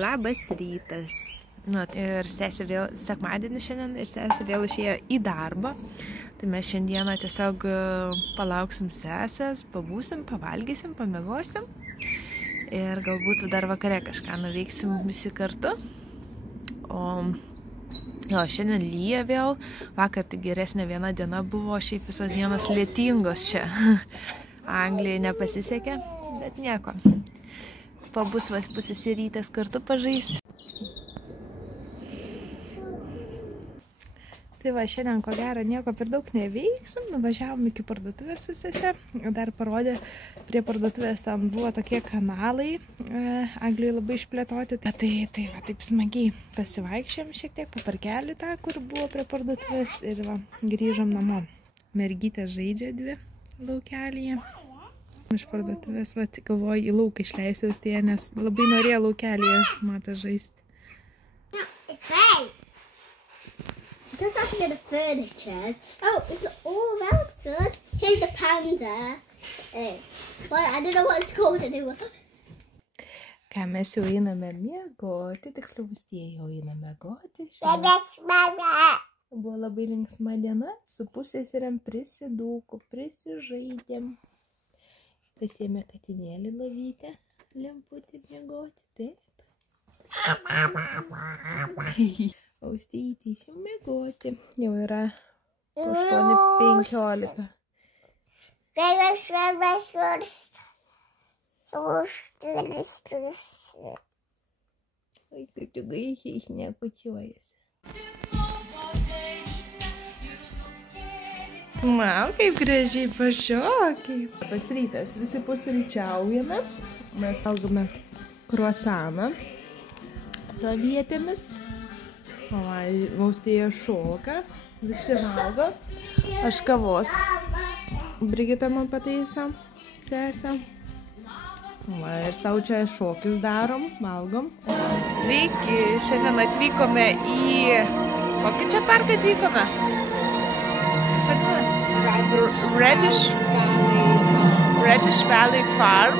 Labas rytas. Nu, ir sesė vėl, sekmadienį šiandien, ir sesė vėl išėjo į darbą. Tai mes šiandieną tiesiog palauksim sesės, pabūsim, pavalgysim, pamiegosim. Ir galbūt dar vakare kažką nuveiksim visi kartu. O šiandien lyja vėl. Vakar tik geresnė viena diena buvo, šiaip visos dienos lietingos čia. Anglijai nepasisekė, bet nieko. Pabus pusės ir rytas kartu pažais. Tai va, šiandien ko gero nieko per daug neveiksim. Nuvažiavom iki parduotuvės su sese. Dar parodė, prie parduotuvės ten buvo tokie kanalai. Anglijoje labai išplėtoti. Tai va, taip smagiai pasivaikščiam šiek tiek po parkelį tą, kur buvo prie parduotuvės. Ir va, grįžom namo. Mergytė žaidžia dvi laukelyje. Iš parduotuvės, va, galvoju, į lauką išleisiu Austėją, nes labai norėjo laukelėje matą žaisti. It does have to be the furniture. Oh, that looks good. Here's the panda. Well, I don't know what it's called anymore. Ką mes jau einame miegoti, tiksliau Austėja jau einame miegoti. Buvo labai linksma diena, su pusseserėm prisidūku, prisižaidėm. Pasiėmė katinėlį Lavytę, lemputį miegoti, taip. Austėja jau miegoti, jau yra 8:15. Oi, kaip tu gaisiai šnekučiuojasi. Mau, kaip gražiai pašokiai. Pas rytas, visi pusryčiaujame. Mes valgome kruasaną su avietėmis. Austėja šoka, visi valgo. Aš kavos. Brigita man pataiso, sesė. Ir sau čia šokius darom, valgom. Sveiki, šiandien atvykome į... Kokį čia parką atvykome? Reddish Valley Farm.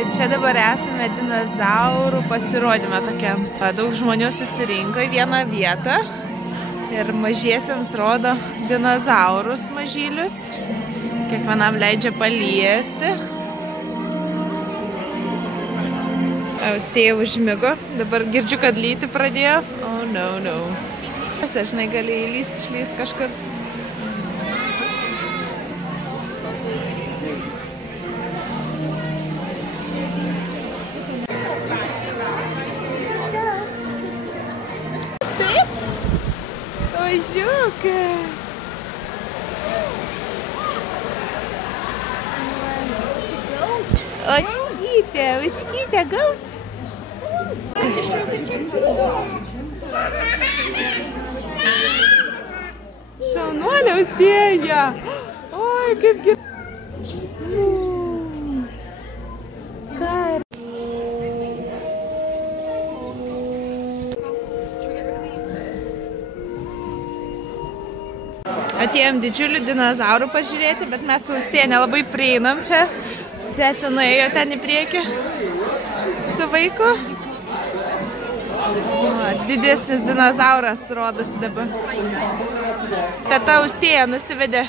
Ir čia dabar esame dinozaurų pasirodymą tokiam. Daug žmonių susirinko į vieną vietą ir mažiesiems rodo dinozaurus mažylius. Kiekvienam leidžia paliesti. Austėja užmigo. Dabar girdžiu, kad lyti pradėjo. Oh, no. Aš negali įlysti, išlysti kažkur. Ožiukas. Ožkytė, gaut. Šaunuolė Austėja. Oi, kaip gerai. Atėjom didžiulių dinozaurų pažiūrėti, bet mes su Austėja nelabai prieinam čia. Sesė nuėjo ten į priekį su vaiku. Didesnis dinozauras rodosi dabar. Teta Austėja nusivedė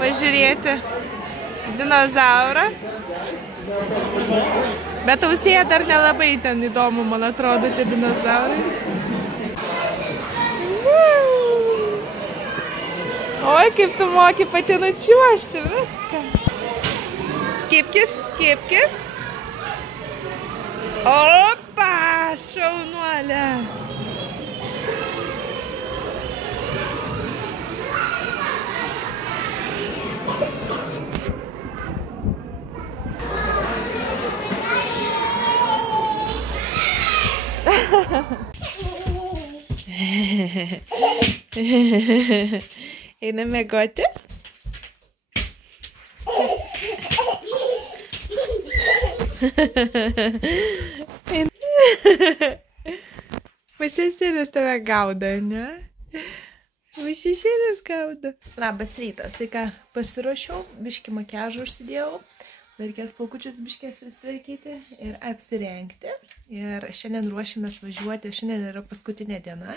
pažiūrėti dinozaurą. Bet Austėja dar nelabai ten įdomu, man atrodo, tie dinozaurai. Oi, kaip tu moki pati nučiuošti viską. Skipkis. Opa, šaunuolė. Einam miegoti? Pusseserės tave gaudo, ne? Pusseserės gaudo. Labas rytas. Tai ką, pasiruošiau, biškį makiažą užsidėjau. Dar reikės plaukučius biškės susitvarkyti ir apsirengti. Ir šiandien ruošimės važiuoti, šiandien yra paskutinė diena.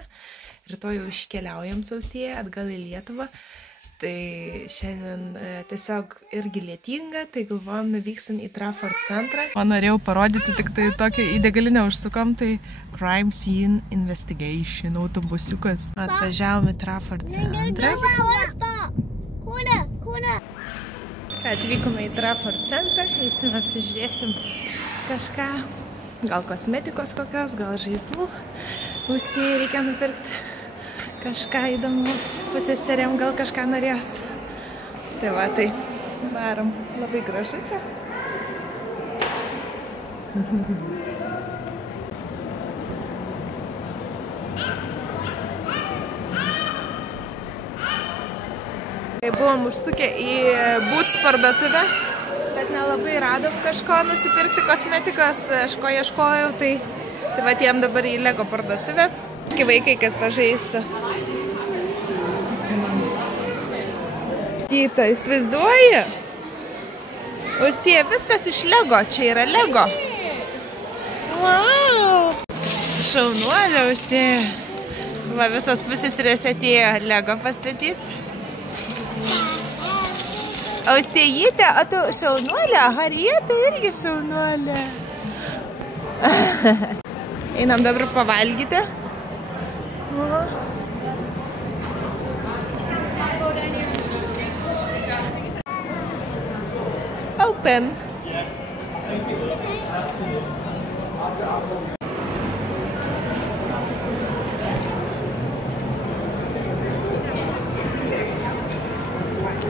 Rytoj jau iškeliaujam su Austėja atgal į Lietuvą. Tai šiandien tiesiog irgi lietinga, tai galvojom nuvyksim į Trafford centrą. Man norėjau parodyti tik tai tokį į degalinę užsukom, tai Crime Scene Investigation autobusiukas. Atvažiavom į Trafford centrą. Atvykome į Trafford centrą, eisim apsižiūrėsim kažką, gal kosmetikos kokios, gal žaislų. Austėjai reikia nupirkti kažką įdomus, pusseserėm gal kažką norės. Tai va, tai varom. Labai gražu čia. Buvom užsukę į Boots parduotuvę, bet nelabai radom kažko nusipirkti kosmetikos, aš ko ieškojau, tai va tiem dabar į Lego parduotuvę, iki vaikai, kad pažaistų. Tyta, įsivaizduoji? Austėja, viskas iš Lego, čia yra Lego. Wow! Šaunuolė, Austėja. Va, visos pusseserės atėjo Lego pastatyti. Austėjytė, o tu šaunuolė, Harieta irgi šaunuolė. Einam dabar pavalgyti. Open.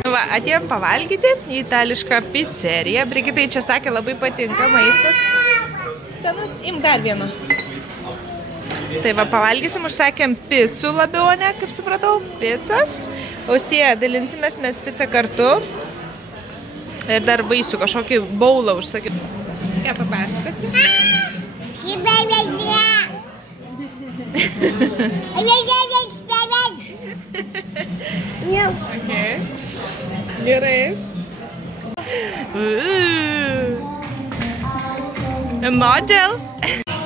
Va, atėjom pavalgyti į itališką pizzeriją. Brigitai čia sakė, labai patinka maistas. Skanus, im dar vieną. Tai va, pavalgysim, užsakėm pizzų labiau, ne, kaip supratau, pizzas. Austėja, dalinsimės mes pizzą kartu. Ir dar vaisių kažkokį baulą užsakėm. Ką papasakosim? Okay. Gerai. Model.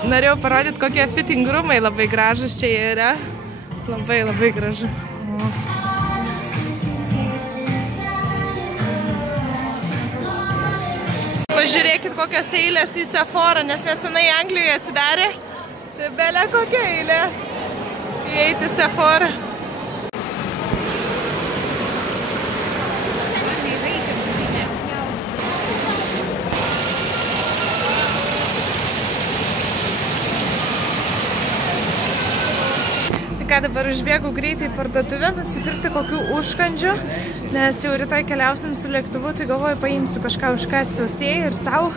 Norėjau parodyti, kokie fitting roomai labai gražus čia yra. Labai, labai gražu. Pažiūrėkit, kokios eilės į Sephora, nes nesenai Anglijoje atsidarė. Tai belė kokia eilė įeiti į Sephora. Ką dabar užbėgau greitai į parduotuvę, nusipirkti kokių užkandžių, nes jau rytoj keliausim su lėktuvu, tai galvoju paimsiu kažką užkasti Austėjai ir savo,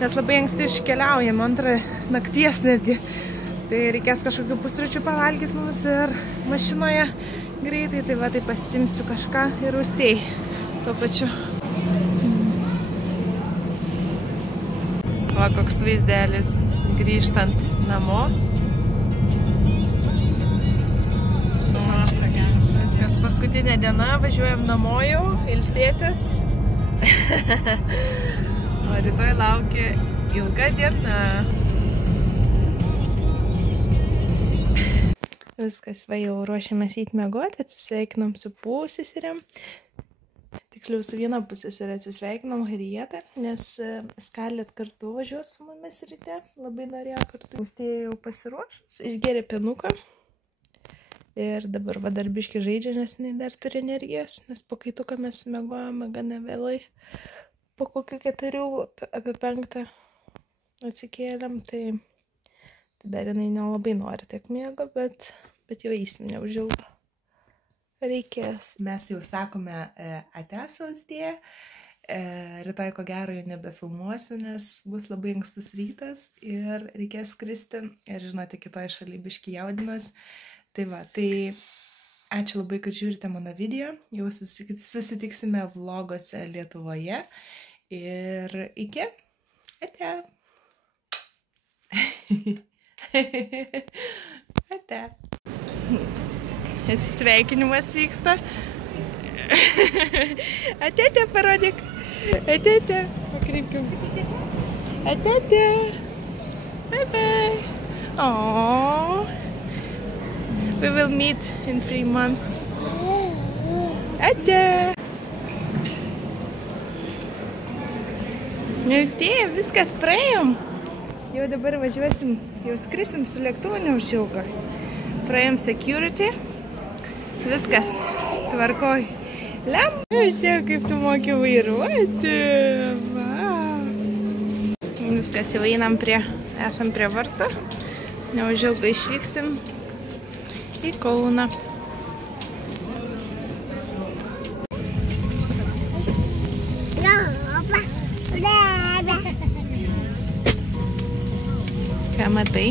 nes labai anksti iškeliaujam, 2 nakties netgi. Tai reikės kažkokių pusryčių pavalgyti mums ir mašinoje greitai, tai va, tai pasimsiu kažką ir Austėjai tuo pačiu. Va, koks vaizdelis grįžtant namo. Viskas, paskutinė diena, važiuojam namo jau, ilsėtis. O rytoj laukia ilga diena. Viskas, va jau ruošiamės įt miegoti, atsisveikinom su pusseserėm. Tiksliau, su viena pusseserė atsisveikinom, Harieta, nes Scarlett kartu važiuos su mumis ryte. Labai norėjo kartu. Austėja jau pasiruošus, išgėrė pienuką. Ir dabar va dar biškį žaidžia, nes jinai dar turi energijos, nes po kaituką mes miegojame gana vėlai. Po kokių 4, apie 5 atsikėlėm, tai dar jinai nelabai nori tiek miego, bet jau eisim neužilgo. Reikės. Mes jau sakome ate su Austėja. Rytoj ko gero jau nebefilmuosiu, nes bus labai ankstus rytas ir reikės skristi. Ir žinote, kitoj šaly biškį jaudinos. Tai va, tai ačiū labai, kad žiūrite mano video. Jau susitiksime vlogose Lietuvoje. Ir iki. Ate. Ate. Atsisveikinimas vyksta. Ate, parodyk. Atete. Pakreipkim. Atete. Bye bye. Aww. We will meet in 3 months. Ate. Neustėjai, viskas praėjom. Jau dabar važiuosim, jau skrisim su lėktuvu neužilgo. Praėjom security. Viskas tvarkoj. Lem. Vis tiek, kaip tu moki vairuoti. Viskas, jau einam esam prie varto. Neužilgo išvyksim į Kauną. Ką matai?